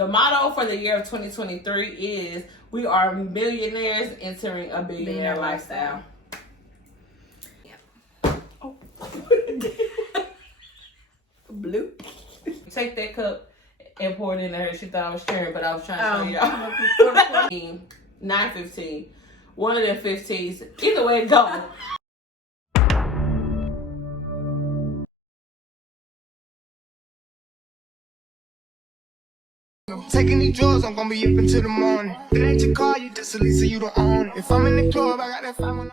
The motto for the year of 2023 is we are millionaires entering a billionaire lifestyle. Oh. Blue. Take that cup and pour it in there. She thought I was sharing, but I was trying to show y'all. 9:15. One of them 15s. Either way it go. Taking these drugs, I'm gonna be up until the morning. It ain't your car, you just a lease, so you don't own it. If I'm in the club, I got that 5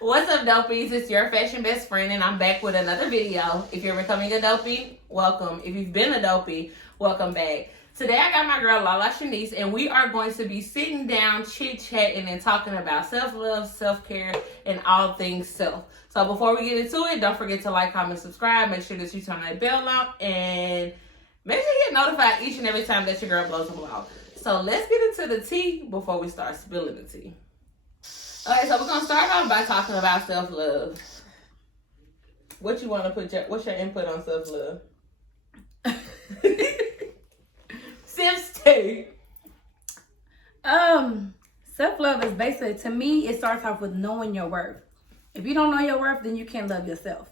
What's up, dopies? It's your fashion best friend, and I'm back with another video. If you're becoming a dopey, welcome. If you've been a dopey, welcome back. Today I got my girl Lala and we are going to be sitting down, chit-chatting, and talking about self-love, self-care, and all things self. So before we get into it, don't forget to like, comment, subscribe. Make sure that you turn that bell on, and make sure you get notified each and every time that your girl blows a blow. So let's get into the tea before we start spilling the tea. Okay, so we're gonna start off by talking about self-love. What you want to put? What's your input on self-love? Sister. Self-love is basically, to me, it starts off with knowing your worth. If you don't know your worth, then you can't love yourself.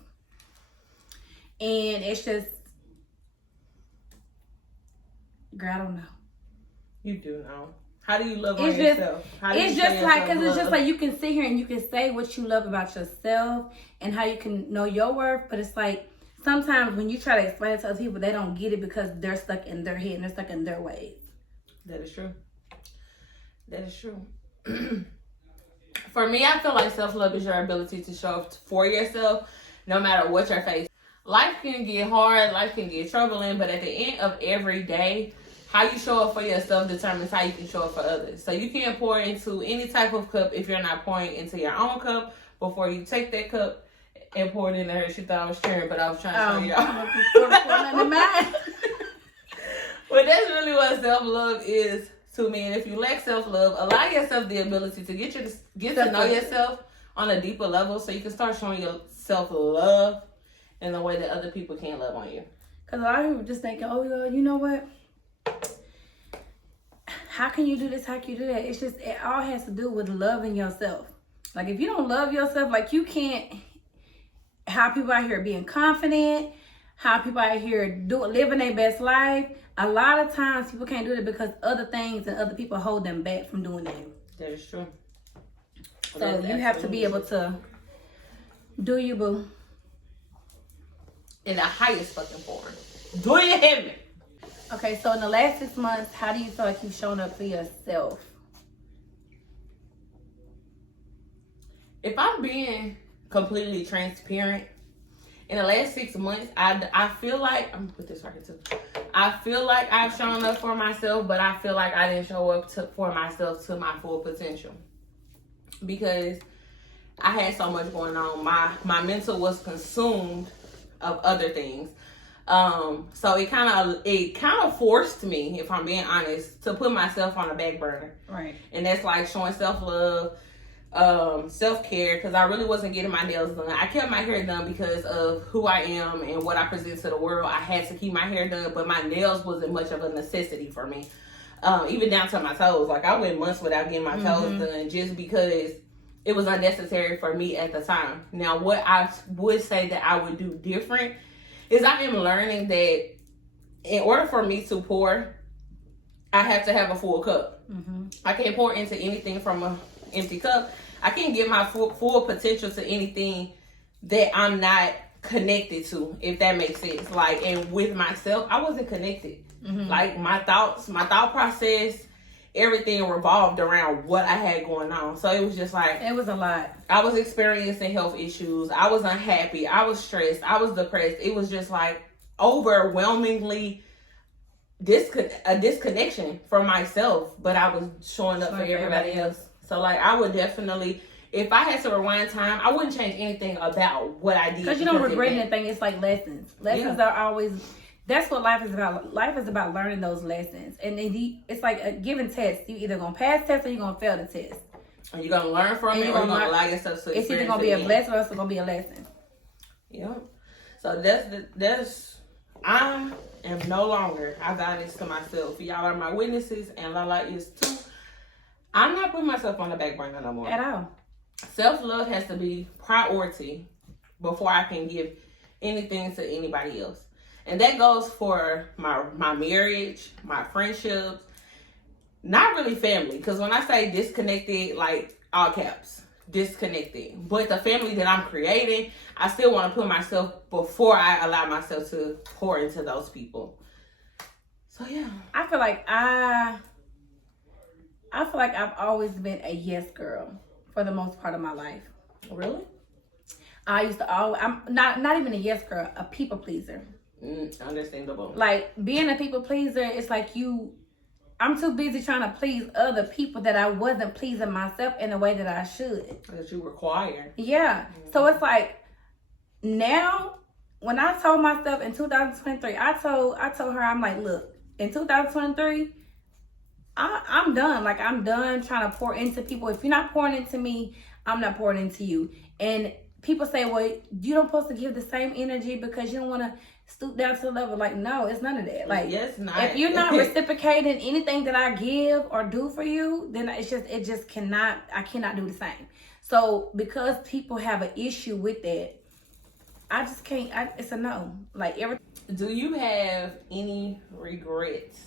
And it's just, girl, I don't know. You do know. How do you love yourself? It's just like, because it's just like you can sit here and you can say what you love about yourself and how you can know your worth, but it's like sometimes when you try to explain it to other people, they don't get it because they're stuck in their head and they're stuck in their ways. That is true. That is true. For me, I feel like self-love is your ability to show up for yourself no matter what you're facing. Life can get hard, life can get troubling, but at the end of every day, how you show up for yourself determines how you can show up for others. So you can't pour into any type of cup if you're not pouring into your own cup before you take that cup and pour it in there. She thought I was sharing, but I was trying to show y'all. But that's really what self-love is to me. And if you lack self-love, allow yourself the ability to get to know yourself on a deeper level so you can start showing yourself love in the way that other people can't love on you. Because a lot of people just thinking, oh, you know what? How can you do this? How can you do that? It's just, it all has to do with loving yourself. Like, if you don't love yourself, like, you can't have people out here being confident, how people out here living their best life. A lot of times people can't do it because other things and other people hold them back from doing that. That is true. So you have to be able to do you, boo. In the highest fucking form. Do you hear me? Okay, so in the last 6 months, how do you feel like you've shown up for yourself? If I'm being completely transparent, in the last 6 months, I feel like, I'm gonna put this right here too. I feel like I've shown up for myself, but I feel like I didn't show up for myself to my full potential. Because I had so much going on. My mental was consumed of other things. So it kind of forced me, if I'm being honest, to put myself on the back burner. Right. And that's like showing self-love, self-care, because I really wasn't getting my nails done. I kept my hair done because of who I am and what I present to the world. I had to keep my hair done, but my nails wasn't much of a necessity for me. Even down to my toes. Like, I went months without getting my toes done just because it was unnecessary for me at the time. Now, what I would say that I would do different is I am learning that in order for me to pour, I have to have a full cup. I can't pour into anything from an empty cup. I can't get my full potential to anything that I'm not connected to, if that makes sense. Like, and with myself, I wasn't connected. Like, my thought process, everything revolved around what I had going on. So it was just like, it was a lot. I was experiencing health issues. I was unhappy. I was stressed. I was depressed. It was just like overwhelmingly a disconnection from myself, but I was showing up for everybody else. So like, I would definitely, if I had to rewind time, I wouldn't change anything about what I did. Because you don't regret anything. It's like lessons. Lessons are always, that's what life is about. Life is about learning those lessons. And it's like a given test. You either going to pass test or you're going to fail the test. And you're going to learn from it, or you're going to allow yourself to experience it. It's either going to be a blessing or it's going to be a lesson. Yeah. So that's I'm am no longer, I vow this to myself. Y'all are my witnesses, and Lala is too. I'm not putting myself on the back burner no more. At all. Self-love has to be priority before I can give anything to anybody else. And that goes for my marriage, my friendships, not really family. Because when I say disconnected, like all caps, disconnected. But the family that I'm creating, I still want to put myself before I allow myself to pour into those people. So yeah. I feel like I've always been a yes girl for the most part of my life. Really? I used to always, I'm not even a yes girl, a people pleaser. Understandable. Like being a people pleaser, it's like I'm too busy trying to please other people that I wasn't pleasing myself in the way that I should. That you require. Yeah. So it's like now when I told myself in 2023, I told her, I'm like, look, in 2023, I'm done. Like, I'm done trying to pour into people. If you're not pouring into me, I'm not pouring into you. And people say, well, you don't supposed to give the same energy because you don't want to stoop down to the level. Like, no, it's none of that. Like, yes, not. If you're not reciprocating anything that I give or do for you, then I cannot do the same. So because people have an issue with that, I just can't, it's a no. Like, everything. Do you have any regrets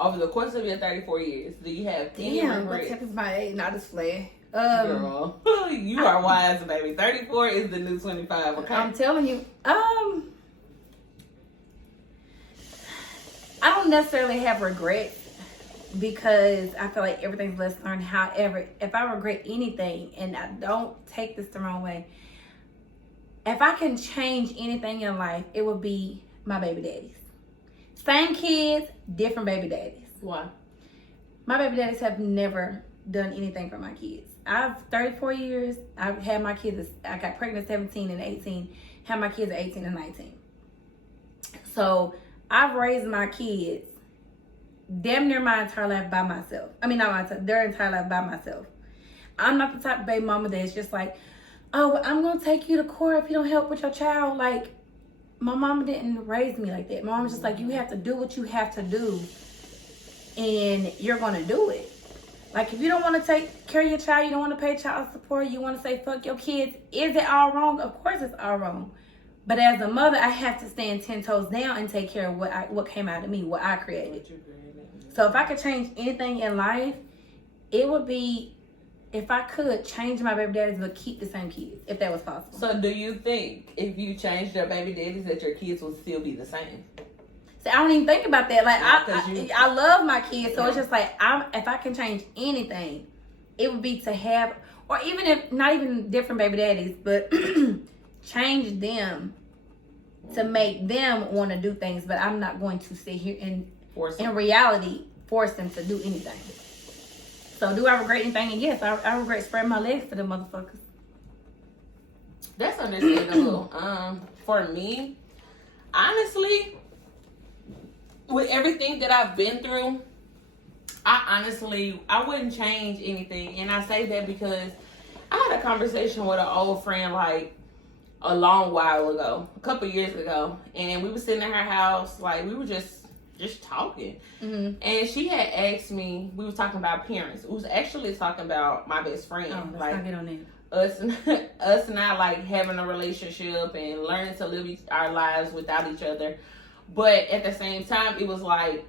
over the course of your 34 years? Do you have any regrets? Damn, my age, not display. Girl, you are wise, baby. 34 is the new 25, okay? I'm telling you. I don't necessarily have regrets because I feel like everything's lesson learned. However, if I regret anything, and I don't take this the wrong way, if I can change anything in life, it would be my baby daddies. Same kids, different baby daddies. Why? My baby daddies have never done anything for my kids. I've 34 years. I've had my kids. I got pregnant at 17 and 18. Had my kids at 18 and 19. So I've raised my kids damn near my entire life by myself. I mean, their entire life by myself. I'm not the type of baby mama that's just like, oh, I'm going to take you to court if you don't help with your child. Like, my mama didn't raise me like that. My mom was just like, you have to do what you have to do, and you're going to do it. Like, if you don't want to take care of your child, you don't want to pay child support, you want to say fuck your kids, is it all wrong? Of course it's all wrong. But as a mother, I have to stand 10 toes down and take care of what came out of me, what I created. So if I could change anything in life, it would be if I could change my baby daddies but keep the same kids, if that was possible. So do you think if you changed your baby daddies that your kids would still be the same? So I don't even think about that. Like, I love my kids, so it's just like, if I can change anything, it would be to have, or even if not even different baby daddies, but change them to make them want to do things. But I'm not going to sit here and in reality force them to do anything. So do I regret anything? And yes, I regret spreading my legs to the motherfuckers. That's understandable. For me, honestly, with everything that I've been through, I wouldn't change anything. And I say that because I had a conversation with an old friend like a long while ago, a couple years ago, and we were sitting in her house, like we were just talking. Mm-hmm. And she had asked me, we were talking about parents. We was actually talking about my best friend. Oh, let's like not get on that. Us not like having a relationship and learning to live our lives without each other. But at the same time, it was like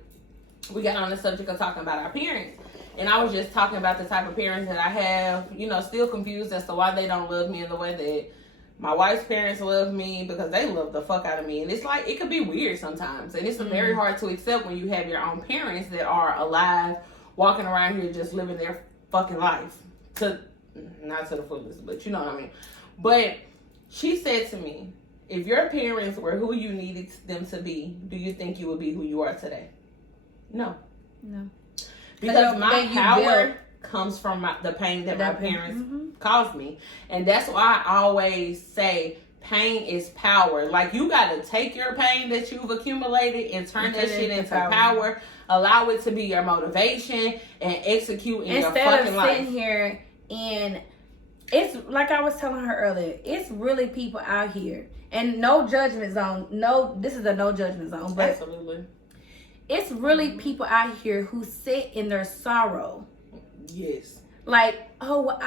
we got on the subject of talking about our parents. And I was just talking about the type of parents that I have, still confused as to why they don't love me in the way that my wife's parents love me, because they love the fuck out of me. And it's like, it could be weird sometimes. And it's very hard to accept when you have your own parents that are alive, walking around here just living their fucking life. Not to the fullest, but you know what I mean. But she said to me, if your parents were who you needed them to be, do you think you would be who you are today? No. Because my power comes from the pain that my parents caused me. And that's why I always say pain is power. Like, you got to take your pain that you've accumulated and turn that shit into power. Allow it to be your motivation and execute in your fucking life. Instead of sitting here and it's like I was telling her earlier, it's really people out here. And no judgment zone. No, this is a no judgment zone. But Absolutely. it's really people out here who sit in their sorrow. Yes. Like, oh, well,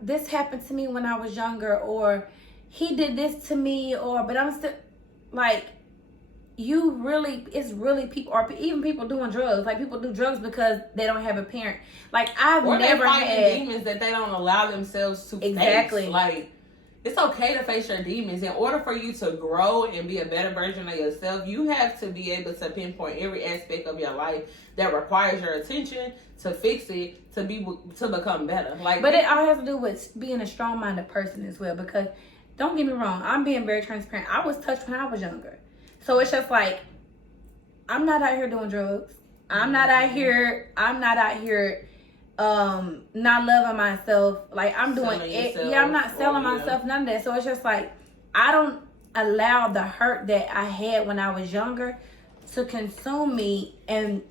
this happened to me when I was younger, or he did this to me, but I'm still, like, it's really people, or even people doing drugs. Like, people do drugs because they don't have a parent. Like, Or they fighting demons that they don't allow themselves to face. Like, it's okay to face your demons. In order for you to grow and be a better version of yourself, you have to be able to pinpoint every aspect of your life that requires your attention to fix it, to become better. Like, but it all has to do with being a strong-minded person as well. Because don't get me wrong, I'm being very transparent. I was touched when I was younger, so it's just like I'm not out here doing drugs. I'm not out here not loving myself. Like, I'm doing it. Yeah, I'm not selling myself, none of that. So it's just like I don't allow the hurt that I had when I was younger to consume me, and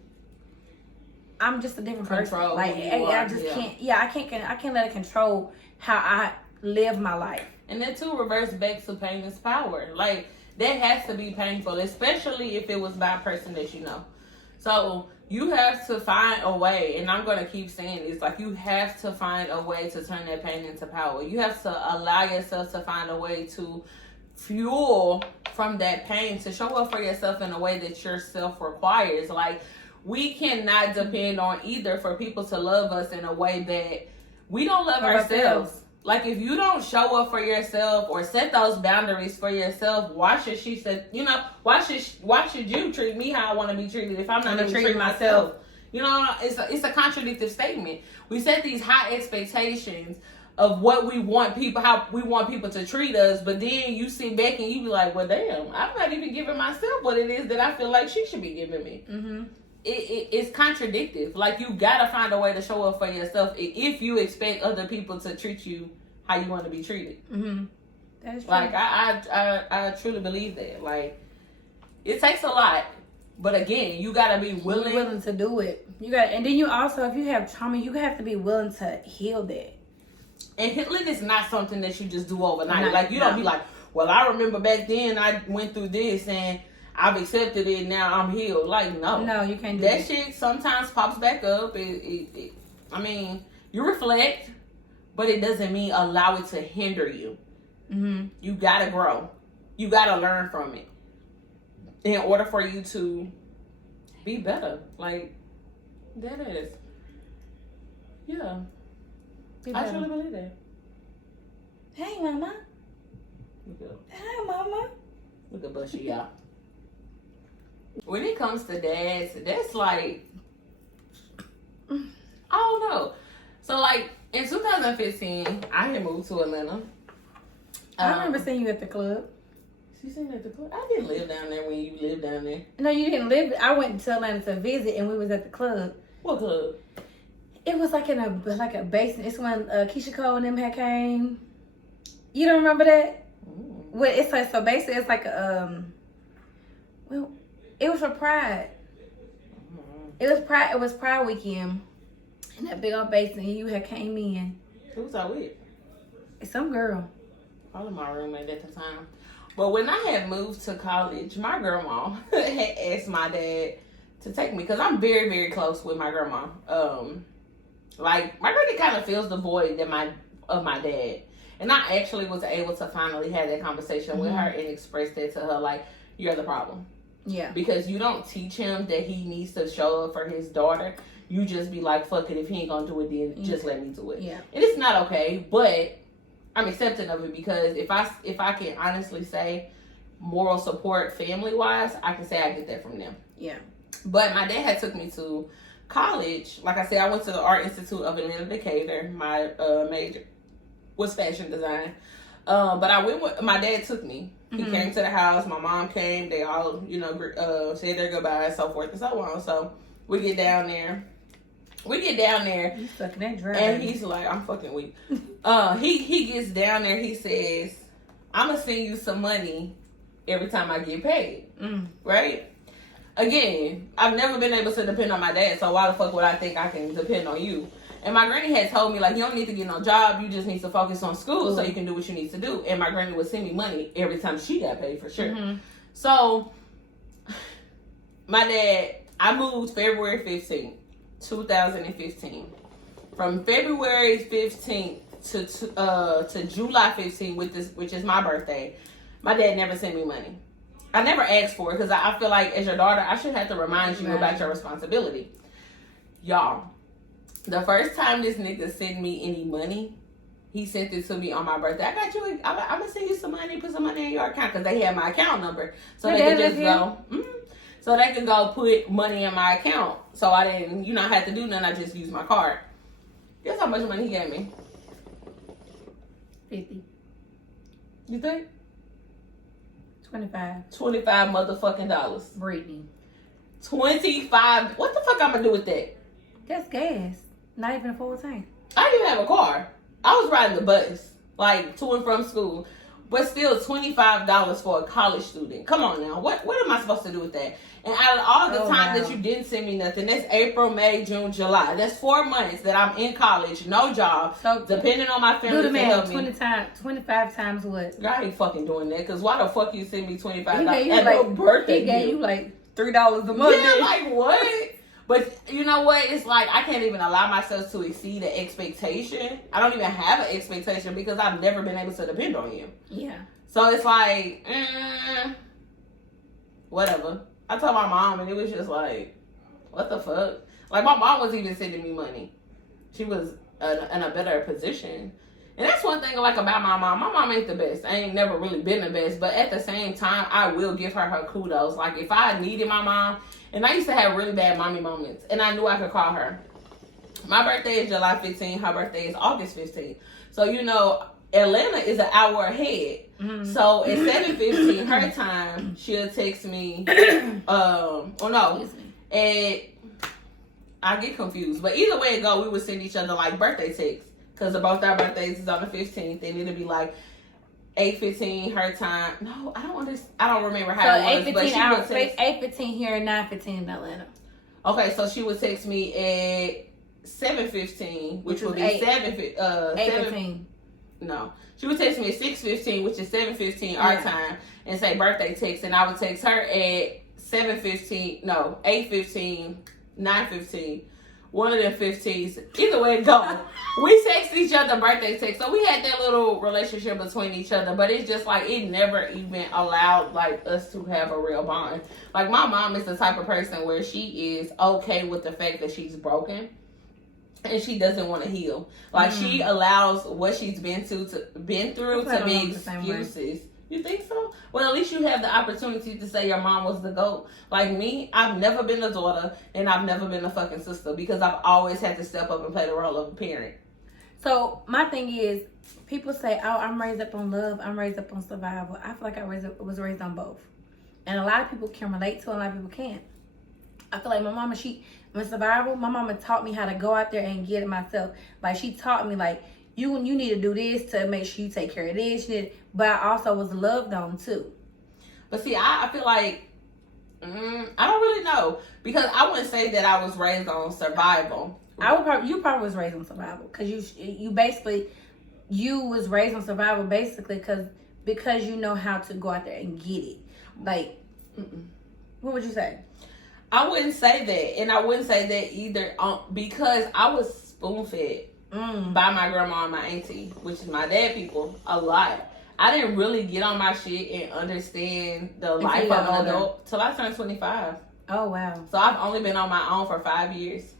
I'm just a different person. Like, I just can't. Yeah, I can't let it control how I live my life. And then too, reverse back to pain is power. Like, that has to be painful, especially if it was by a person that you know. So you have to find a way, and I'm going to keep saying this, like, you have to find a way to turn that pain into power. You have to allow yourself to find a way to fuel from that pain, to show up for yourself in a way that yourself requires. Like, we cannot depend on either for people to love us in a way that we don't love ourselves. Like, if you don't show up for yourself or set those boundaries for yourself, why should why should you treat me how I want to be treated if I'm not even treating myself? You know, it's a contradictory statement. We set these high expectations of what we want people, how we want people to treat us, but then you sit back and you be like, well, damn, I'm not even giving myself what it is that I feel like she should be giving me. Mm-hmm. It's contradictory. Like, you gotta find a way to show up for yourself if you expect other people to treat you how you want to be treated. Mm-hmm. That is true. Like, I truly believe that. Like, it takes a lot, but again, you gotta be willing to do it. And then you also, if you have trauma, you have to be willing to heal that. And healing is not something that you just do overnight. Like, you don't be like, well, I remember back then I went through this and I've accepted it, now I'm healed. Like, no, you can't do that. Shit sometimes pops back up. I mean, you reflect, but it doesn't mean allow it to hinder you. Mm-hmm. You gotta grow. You gotta learn from it in order for you to be better. Like, that is, yeah. I truly believe that. Hey, mama. Hi, mama. Look at Bushy, y'all. When it comes to dads, that's like, I don't know. So, like, in 2015, I had moved to Atlanta. I remember seeing you at the club. You seen me at the club? I didn't live down there when you lived down there. No, you didn't live. I went to Atlanta to visit, and we was at the club. What club? It was like in a basement. It's when Keisha Cole and them had came. You don't remember that? Mm. Well, it's like, so basically it's like well, it was for Pride. Mm. It was Pride weekend. In that big old basement, you had came in. Who was I with? Some girl. Probably my roommate at the time. But when I had moved to college, my grandma had asked my dad to take me, because I'm very, very close with my grandma. Like, my granny kind of fills the void of my dad. And I actually was able to finally have that conversation with her and express that to her, like, you're the problem. Yeah. Because you don't teach him that he needs to show up for his daughter. You just be like, fuck it, if he ain't gonna do it, then just let me do it. Yeah. And it's not okay, but I'm accepting of it, because if I can honestly say moral support family-wise, I can say I get that from them. Yeah. But my dad had took me to college. Like I said, I went to the Art Institute of Atlanta, Decatur. My major was fashion design. But I went with, my dad took me. He came to the house. My mom came. They all, said their goodbyes, so forth and so on. So we get down there. You stuck in that dress. And he's like, I'm fucking weak. He gets down there. He says, I'm going to send you some money every time I get paid. Right? Again, I've never been able to depend on my dad, so why the fuck would I think I can depend on you? And my granny had told me, like, you don't need to get no job. You just need to focus on school so you can do what you need to do. And my granny would send me money every time she got paid, for sure. Mm-hmm. So, my dad, I moved February 15th, 2015. From February 15th to July 15th, which is my birthday, my dad never sent me money. I never asked for it because I feel like as your daughter, I should have to remind you about your responsibility. Y'all, the first time this nigga sent me any money, he sent it to me on my birthday. I'm gonna send you some money, put some money in your account, because they had my account number. So they could just go, so they could go put money in my account. So I didn't, have to do nothing. I just used my card. Guess how much money he gave me? 50. You think? 25. 25 motherfucking dollars. Brittany. 25. What the fuck I'm gonna do with that? That's gas. Not even a full tank. I didn't even have a car. I was riding the bus, like, to and from school. But still, $25 for a college student. Come on now. What am I supposed to do with that? And out of all the time that you didn't send me nothing, that's April, May, June, July. That's 4 months that I'm in college, no job, so depending on my family. Do the math. 25 times what? God, I ain't fucking doing that. Because why the fuck you send me $25 at no birthday? He gave you like $3 a month. Yeah, like what? But you know what? It's like I can't even allow myself to exceed an expectation. I don't even have an expectation because I've never been able to depend on you. Yeah. So it's like, whatever. I told my mom and it was just like, what the fuck? Like my mom was even sending me money. She was in a better position. And that's one thing I like about my mom. My mom ain't the best. I ain't never really been the best. But at the same time, I will give her kudos. Like if I needed my mom, and I used to have really bad mommy moments, and I knew I could call her. My birthday is July 15th. Her birthday is August 15th. So, Atlanta is an hour ahead. Mm-hmm. So, at 7:15 her time, she'll text me. I get confused. But either way it go, we would send each other, like, birthday texts. Because both our birthdays is on the 15th. And it'll be, like, 8:15 her time. No, I don't understand. I don't remember how it was. But she would text 8:15 here and 9:15 in Atlanta. Okay, so she would text me at 7:15, which would be 8:15. No, she would text me at 6:15, which is 7:15 our time, and say birthday text, and I would text her at 7:15. No, 8:15, 9:15. One of them 15s. Either way it go. We text each other birthday text. So we had that little relationship between each other. But it's just like it never even allowed like us to have a real bond. Like my mom is the type of person where she is okay with the fact that she's broken. And she doesn't want to heal. Like she allows what she's been through to be excuses. You think so? Well, at least you have the opportunity to say your mom was the GOAT. Like me, I've never been a daughter and I've never been a fucking sister because I've always had to step up and play the role of a parent. So my thing is, people say, oh, I'm raised up on love, I'm raised up on survival. I feel like I was raised on both. And a lot of people can relate to it, a lot of people can't. I feel like my mama, when survival, my mama taught me how to go out there and get it myself. Like she taught me like, you need to do this to make sure you take care of this. But I also was loved on too. But see, I feel like, I don't really know. Because I wouldn't say that I was raised on survival. You probably was raised on survival. Because you was raised on survival basically because you know how to go out there and get it. Like, what would you say? I wouldn't say that. And I wouldn't say that either because I was spoon-fed. By my grandma and my auntie, which is my dad people, a lot. I didn't really get on my shit and understand the life of an adult till I turned 25. Oh, wow. So I've only been on my own for 5 years.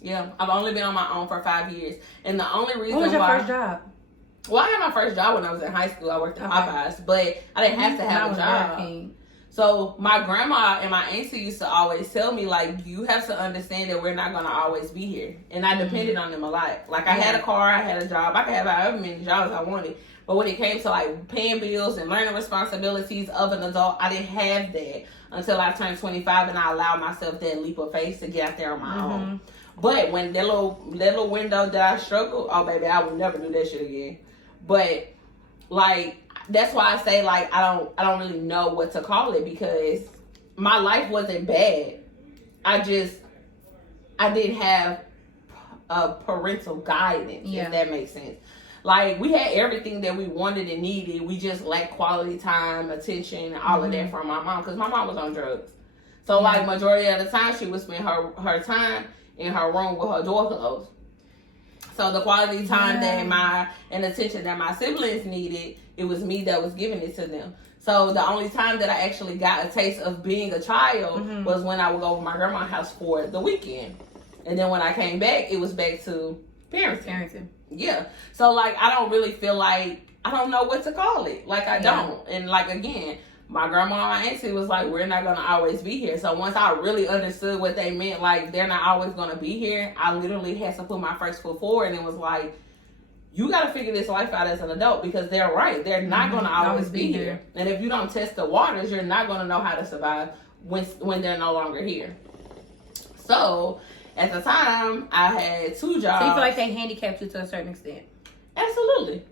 Yeah, I've only been on my own for 5 years. And the only reason why... What was your first job? Well, I had my first job when I was in high school. I worked at Popeyes, but I didn't have to have a job. So my grandma and my auntie used to always tell me, like, you have to understand that we're not going to always be here. And I depended on them a lot. Like, I had a car, I had a job. I could have however many jobs I wanted. But when it came to, like, paying bills and learning responsibilities of an adult, I didn't have that until I turned 25 and I allowed myself that leap of faith to get out there on my own. But when that little window that I struggled, oh, baby, I would never do that shit again. But, like... That's why I say, like, I don't really know what to call it because my life wasn't bad. I didn't have parental guidance, if that makes sense. Like, we had everything that we wanted and needed. We just lacked quality time, attention, all of that from my mom, because my mom was on drugs. So, like, majority of the time, she would spend her time in her room with her door closed. So, the quality time and attention that my siblings needed, it was me that was giving it to them. So, the only time that I actually got a taste of being a child was when I would go to my grandma's house for the weekend. And then when I came back, it was back to parenting. Yeah. So, like, I don't really feel like, I don't know what to call it. Like, I don't. And, like, again, my grandma and my auntie was like, we're not going to always be here. So, once I really understood what they meant, like, they're not always going to be here, I literally had to put my first foot forward. And it was like, you got to figure this life out as an adult, because they're right. They're not going to always be here. And if you don't test the waters, you're not going to know how to survive when they're no longer here. So, at the time, I had 2 jobs. So you feel like they handicapped you to a certain extent? Absolutely.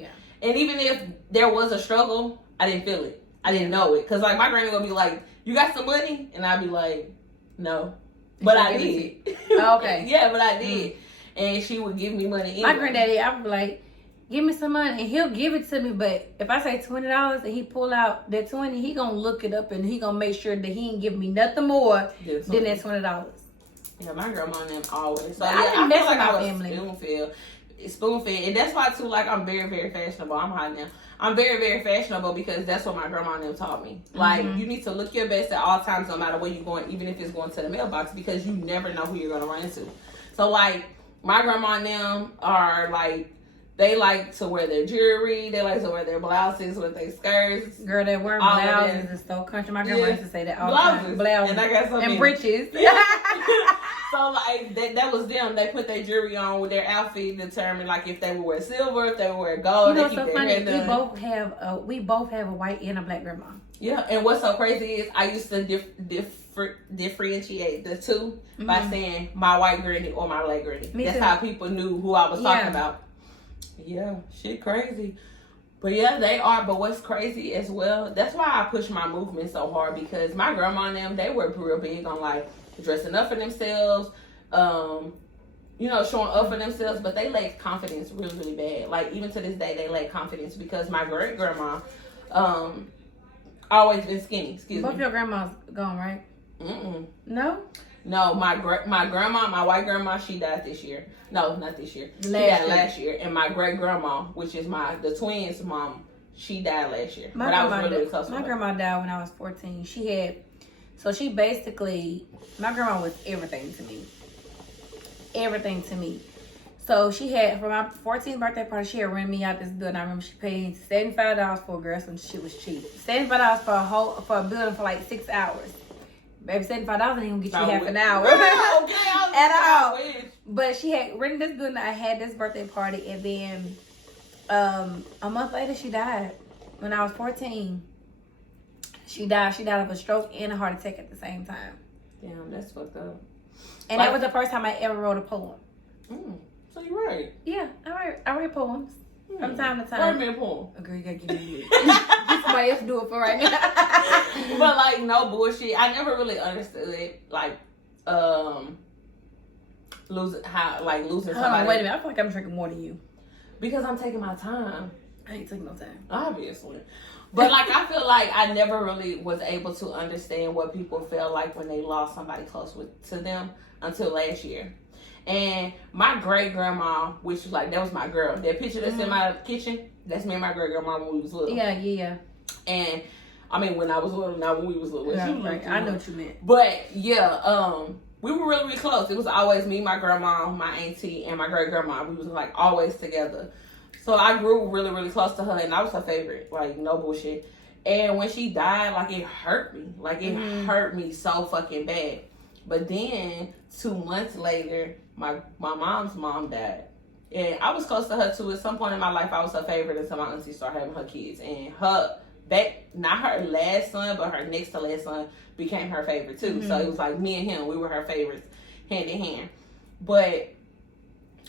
Yeah. And even if there was a struggle, I didn't feel it. I didn't know it. Because, like, my granny would be like, you got some money? And I'd be like, no. But I did. Oh, okay. Yeah, but I did. And she would give me money anyway. My granddaddy, I would be like, give me some money. And he'll give it to me. But if I say $20 and he pull out that 20, he going to look it up and he going to make sure that he ain't give me nothing more than that $20. Yeah, my grandma and them always. So, I feel like I was family. spoon-fed. And that's why, too, like, I'm very, very fashionable. I'm hot now. I'm very, very fashionable because that's what my grandma and them taught me. Like, you need to look your best at all times, no matter where you're going, even if it's going to the mailbox, because you never know who you're going to run into. So, like, my grandma and them are, like, they like to wear their jewelry. They like to wear their blouses with their skirts. Girl, they wear blouses is so country. My grandma used to say that all the time. Blouses. And I got some breeches. So, like, that was them. They put their jewelry on with their outfit, determine, like, if they would wear silver, if they would wear gold. You know what's so funny? We both have a white and a black grandma. Yeah, and what's so crazy is I used to differentiate the two by saying my white granny or my black granny. That's how people knew who I was talking about. Yeah, shit crazy. But yeah, they are. But what's crazy as well, that's why I push my movement so hard, because my grandma and them, they were real big on, like, dressing up for themselves, showing up for themselves, but they lack confidence really, really bad. Like, even to this day, they lack confidence, because my great grandma, always been skinny. Both your grandmas gone, right? No, my grandma, my white grandma, she died this year. No, not this year. She died last year. And my great grandma, which is the twins' mom, she died last year. But I was really close to her. My grandma died when I was 14. My grandma was everything to me. Everything to me. So she had, for my 14th birthday party, she had rented me out this building. I remember she paid $75 for a girl, some shit was cheap. $75 for a building for like 6 hours. Baby, $75 ain't gonna get you half an hour. At all. But she had rented this building. I had this birthday party, and then a month later she died. When I was 14, she died. She died of a stroke and a heart attack at the same time. Damn, that's fucked up. And that was the first time I ever wrote a poem. So you write? Yeah, I write poems from time to time. Write me a poem. Agree, you gotta give me a somebody else do it for right now. But, like, no bullshit. I never really understood, like, losing somebody. Hold on, wait a minute. I feel like I'm drinking more than you. Because I'm taking my time. I ain't taking no time. Obviously. But, like, I feel like I never really was able to understand what people felt like when they lost somebody close to them until last year. And my great grandma, which was like, that was my girl. That picture that's in my kitchen, that's me and my great grandma when we was little. Yeah. And I mean, when I was little, not when we was little. Right. I know what you meant. But yeah, we were really, really close. It was always me, my grandma, my auntie, and my great grandma. We was like always together. So I grew really, really close to her, and I was her favorite. Like, no bullshit. And when she died, like, it hurt me. Like, it hurt me so fucking bad. But then 2 months later, my mom's mom died. And I was close to her too. At some point in my life, I was her favorite until my auntie started having her kids. And not her last son, but her next to last son became her favorite too. So it was like me and him, we were her favorites hand in hand. But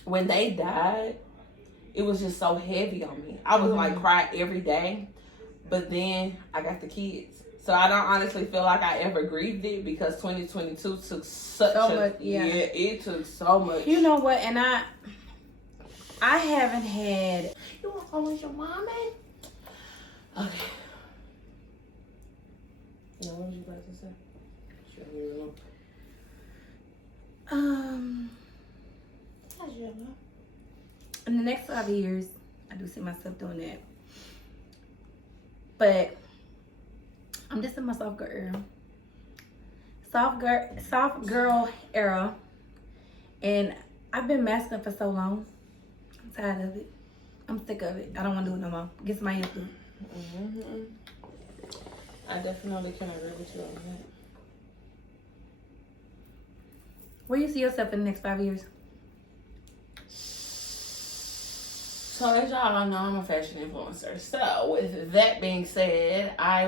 when they died, it was just so heavy on me. I was like crying every day. But then I got the kids. So I don't honestly feel like I ever grieved it because 2022 took much. Yeah, it took so much. You know what? And I haven't had. You want to go with your mommy? Okay. Now, what would you like to say? In the next 5 years, I do see myself doing that. But I'm just in my soft girl era. Soft girl era. And I've been masculine for so long. I'm tired of it. I'm sick of it. I don't want to do it no more. Get somebody else to do it. Mm-hmm. I definitely can agree with you on that. Where do you see yourself in the next 5 years? So as y'all don't know, I'm a fashion influencer. So with that being said, I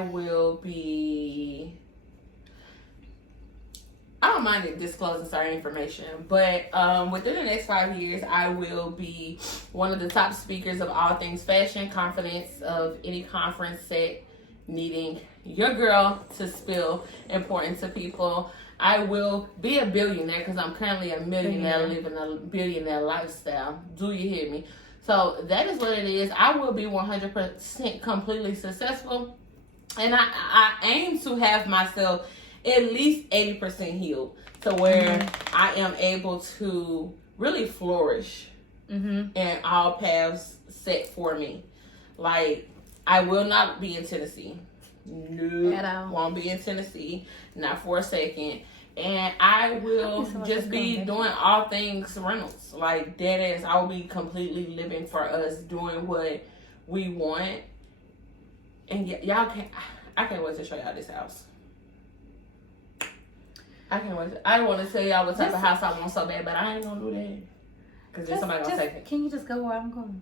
don't mind disclosing certain information, but within the next 5 years, I will be one of the top speakers of all things fashion, confidence of any conference set needing your girl to spill important to people. I will be a billionaire because I'm currently a millionaire living a billionaire lifestyle. Do you hear me? So that is what it is. I will be 100% completely successful. And I aim to have myself at least 80% healed to where I am able to really flourish and all paths set for me. Like, I will not be in Tennessee. No, won't be in Tennessee. Not for a second. And I will just be doing all things rentals. Like, dead ass, I will be completely living for us, doing what we want. And I can't wait to show y'all this house. I can't wait. I don't want to tell y'all what type of house I want so bad, but I ain't gonna do that. Because then somebody gonna take it. Can you just go where I'm going?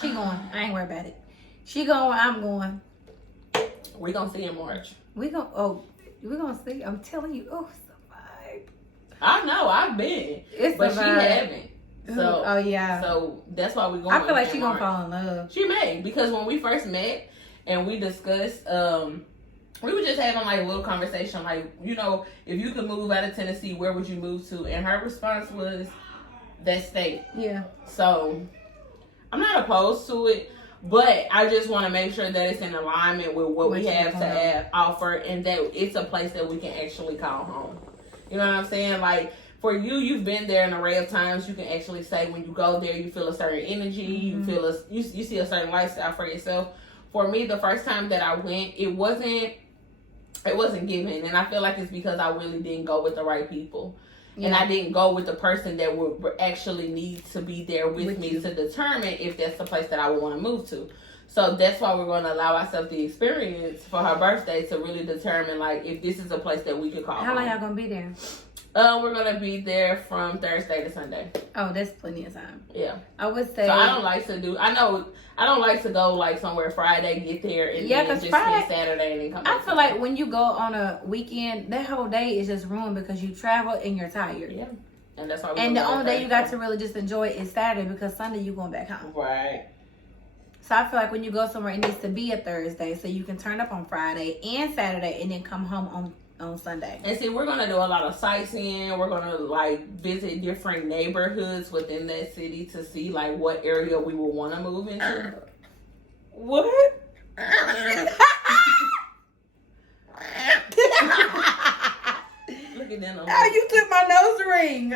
She going. I ain't worried about it. She going where I'm going. We gonna see in March. We're gonna see. I'm telling you. Oh, it's a vibe. I know. I've been. But she haven't. So, So that's why we going. I feel like she gonna fall in love. She may, because when we first met and we discussed, we were just having like a little conversation, like, you know, if you could move out of Tennessee, where would you move to? And her response was that state. Yeah. So I'm not opposed to it, but I just want to make sure that it's in alignment with what we have to offer, and that it's a place that we can actually call home. You know what I'm saying? Like, for you, you've been there an array of times. You can actually say when you go there, you feel a certain energy. You feel you see a certain lifestyle for yourself. For me, the first time that I went, it wasn't given, and I feel like it's because I really didn't go with the right people. Yeah. And I didn't go with the person that would actually need to be there with me to determine if that's the place that I would want to move to. So that's why we're going to allow ourselves the experience for her birthday to really determine, like, if this is a place that we could call How long y'all going to be there? We're going to be there from Thursday to Sunday. Oh, that's plenty of time. Yeah. I would say. So I don't like to go like somewhere Friday, get there, and then just spend Saturday and then come back. I feel like when you go on a weekend, that whole day is just ruined because you travel and you're tired. Yeah. And that's why. And the only day you got to really just enjoy it is Saturday, because Sunday you going back home. Right. So I feel like when you go somewhere, it needs to be a Thursday so you can turn up on Friday and Saturday and then come home on Sunday. And see, we're gonna do a lot of sightseeing. We're gonna like visit different neighborhoods within that city to see like what area we will want to move into. What? Look at that. Oh, you took my nose ring.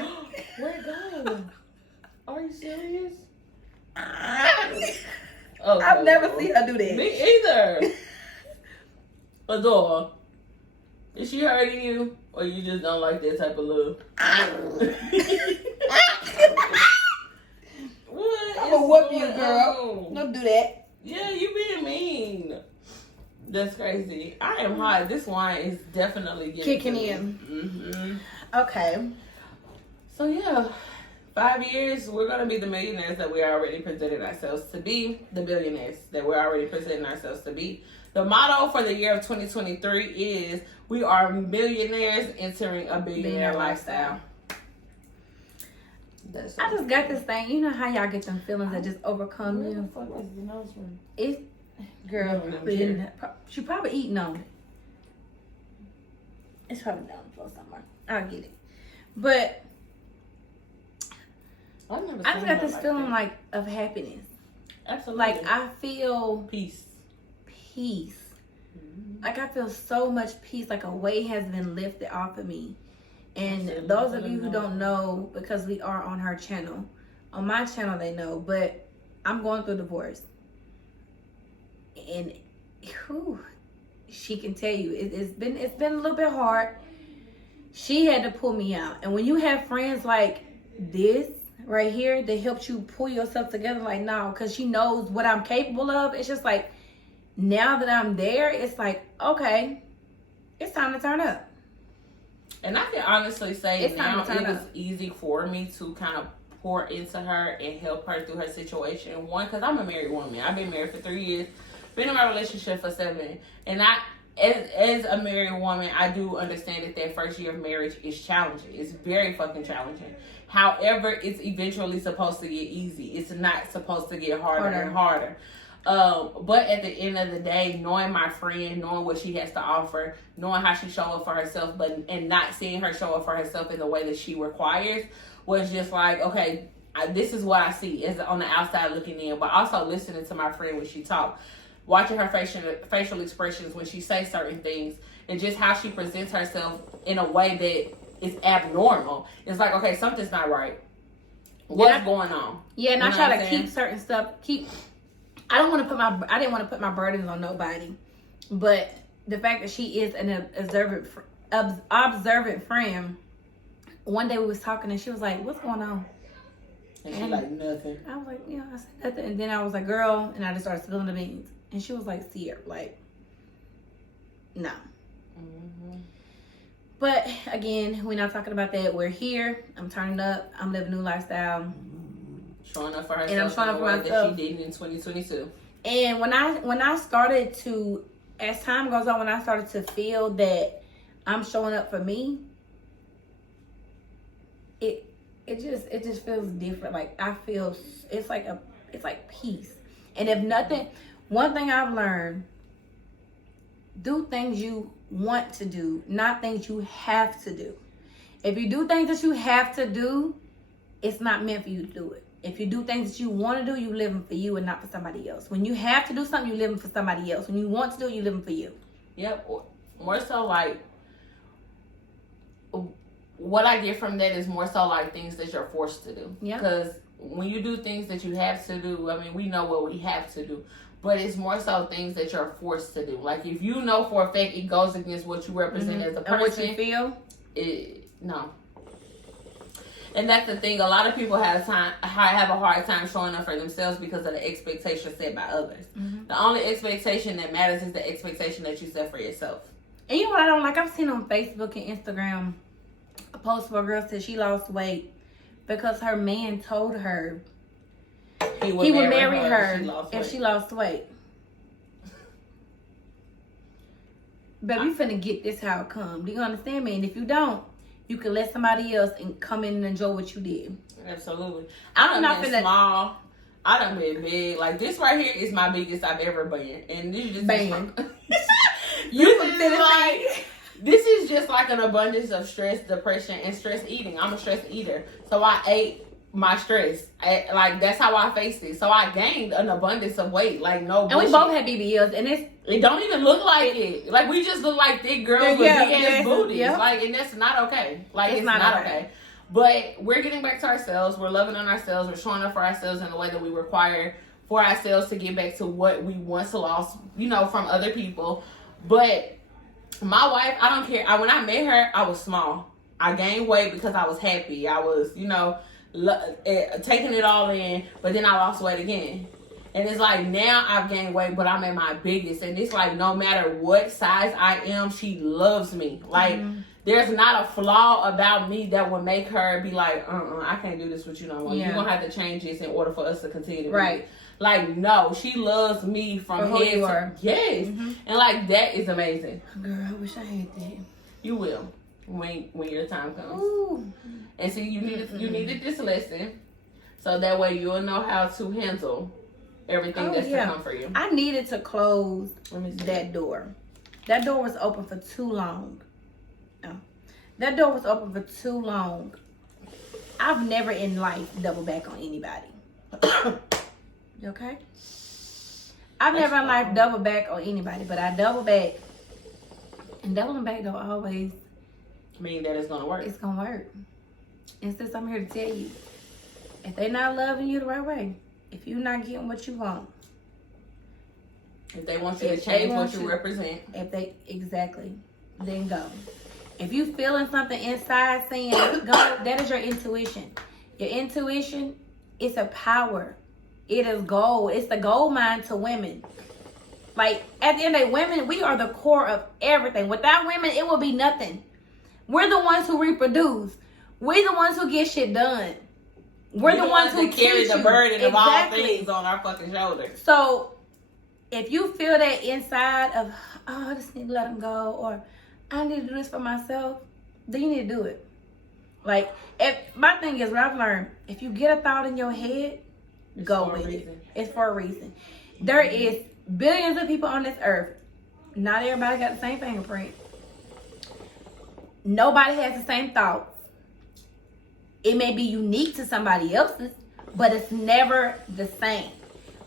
Where'd it go? Are you serious? Oh, I've never seen her do that. Me either. Adore. Is she hurting you, or you just don't like that type of love? What? I'm gonna whoop you, girl. Don't do that. Yeah, you being mean. That's crazy. I am hot. This wine is definitely kicking in. Mm-hmm. Okay. So yeah, 5 years, we're gonna be the millionaires that we already presented ourselves to be. The billionaires that we're already presenting ourselves to be. The motto for the year of 2023 is, we are millionaires entering a billionaire lifestyle. I just got this thing. You know how y'all get them feelings that just overcome you? Where the fuck is the nose ring? Girl, she probably eating on it. It's probably down the floor somewhere. I'll get it. But I just got this feeling like of happiness. Absolutely. Like I feel peace. Like I feel so much peace. Like a weight has been lifted off of me. And those of you who don't know, because we are on her channel, on my channel they know, but I'm going through divorce. And she can tell you it's been a little bit hard. She had to pull me out. And when you have friends like this right here that helped you pull yourself together, like no, because she knows what I'm capable of, it's just like now that I'm there, it's like, okay, it's time to turn up. And I can honestly say now it was easy for me to kind of pour into her and help her through her situation. One, because I'm a married woman. I've been married for 3 years, been in my relationship for 7. And as a married woman, I do understand that first year of marriage is challenging. It's very fucking challenging. However, it's eventually supposed to get easy. It's not supposed to get harder and harder. But at the end of the day, knowing my friend, knowing what she has to offer, knowing how she show up for herself, and not seeing her show up for herself in the way that she requires, was just like, okay, this is what I see as on the outside looking in. But also listening to my friend when she talks, watching her facial expressions when she says certain things, and just how she presents herself in a way that is abnormal. It's like, okay, something's not right. What's going on? Yeah, and I try to keep certain stuff. I didn't want to put my burdens on nobody, but the fact that she is an observant friend. One day we was talking and she was like, "What's going on?" And she like, nothing. I was like, "Yeah," I said nothing, and then I was like, "Girl," and I just started spilling the beans, and she was like, "See her, like, no." Mm-hmm. But again, we're not talking about that. We're here. I'm turning up. I'm living a new lifestyle. Showing up for herself, and I'm showing up for myself that she did in 2022. And when I started to, as time goes on, when I started to feel that I'm showing up for me, it just feels different. Like I feel it's like peace. And if nothing, one thing I've learned: do things you want to do, not things you have to do. If you do things that you have to do, it's not meant for you to do it. If you do things that you want to do, you living for you and not for somebody else. When you have to do something, you living for somebody else. When you want to do it, you living for you. Yep. More so like, what I get from that is more so like things that you're forced to do. Yeah. Because when you do things that you have to do, I mean, we know what we have to do. But it's more so things that you're forced to do. Like if you know for a fact it goes against what you represent as a person. And what you feel? No. And that's the thing. A lot of people have a hard time showing up for themselves because of the expectations set by others. Mm-hmm. The only expectation that matters is the expectation that you set for yourself. And you know what I don't like? I've seen on Facebook and Instagram a post where a girl said she lost weight because her man told her he would marry her if she lost weight. Baby, you finna get this how it come. Do you understand me? And if you don't, you can let somebody else and come in and enjoy what you did. Absolutely. I done been small. I done been big. Like this right here is my biggest I've ever been. And this is just this is just like an abundance of stress, depression, and stress eating. I'm a stress eater. So I ate my stress. Like that's how I faced it. So I gained an abundance of weight. Like no bullshit. And we both had BBLs, and it don't even look like it. Like we just look like thick girls with big ass booties. Yeah. Like, and that's not okay. Like it's not okay. But we're getting back to ourselves. We're loving on ourselves. We're showing up for ourselves in the way that we require for ourselves to get back to what we once lost, from other people. But my wife, I don't care. When I met her, I was small. I gained weight because I was happy. I was, taking it all in, but then I lost weight again. And it's like now I've gained weight, but I'm at my biggest. And it's like no matter what size I am, she loves me. Like there's not a flaw about me that would make her be like, I can't do this with you no more. You're gonna have to change this in order for us to continue to be. Like no, she loves me from head to yes. And like that is amazing. Girl, I wish I had that. You will when your time comes. Ooh. And see, you needed this lesson, so that way you'll know how to handle everything that's to come for you. I needed to close Let me see. that door. That door was open for too long. Oh. That door was open for too long. I've never in life double back on anybody. You okay? I've never in life double back on anybody, but I double back. And doubling back don't always mean that it's gonna work. It's gonna work. And since I'm here to tell you, if they're not loving you the right way, if you're not getting what you want, if they want you to change what you represent, then go. If you feeling something inside saying go, that is your intuition. Your intuition is a power. It is gold. It's the gold mine to women. Like, at the end of the day, women, we are the core of everything. Without women, it will be nothing. We're the ones who reproduce. We're the ones who get shit done. We're the ones who carry the burden of all things on our fucking shoulders. So, if you feel that inside of, oh, I just need to let them go, or I need to do this for myself, then you need to do it. Like, my thing is, what I've learned, if you get a thought in your head, go with it. It's for a reason. There is billions of people on this earth. Not everybody got the same fingerprint. Nobody has the same thoughts. It may be unique to somebody else's, but it's never the same.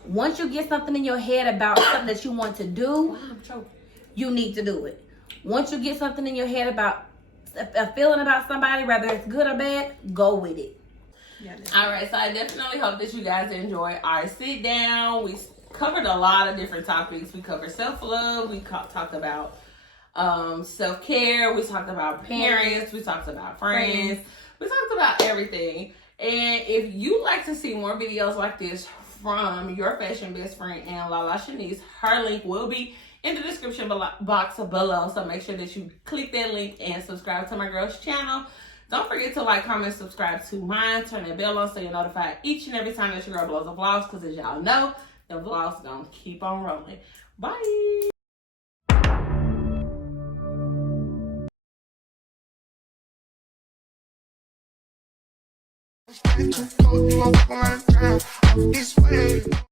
Once you get something in your head about something that you want to do, you need to do it. Once you get something in your head about a feeling about somebody, whether it's good or bad, go with it. All right, so I definitely hope that you guys enjoy our sit down. We covered a lot of different topics. We covered self-love. We talked about self-care. We talked about parents. We talked about friends. We talked about everything. And if you like to see more videos like this from your fashion best friend and Lala Shanice, her link will be in the description box below. So make sure that you click that link and subscribe to my girl's channel. Don't forget to like, comment, subscribe to mine. Turn that bell on so you're notified each and every time that your girl uploads a vlogs. Because as y'all know, the vlogs gonna keep on rolling. Bye. This way.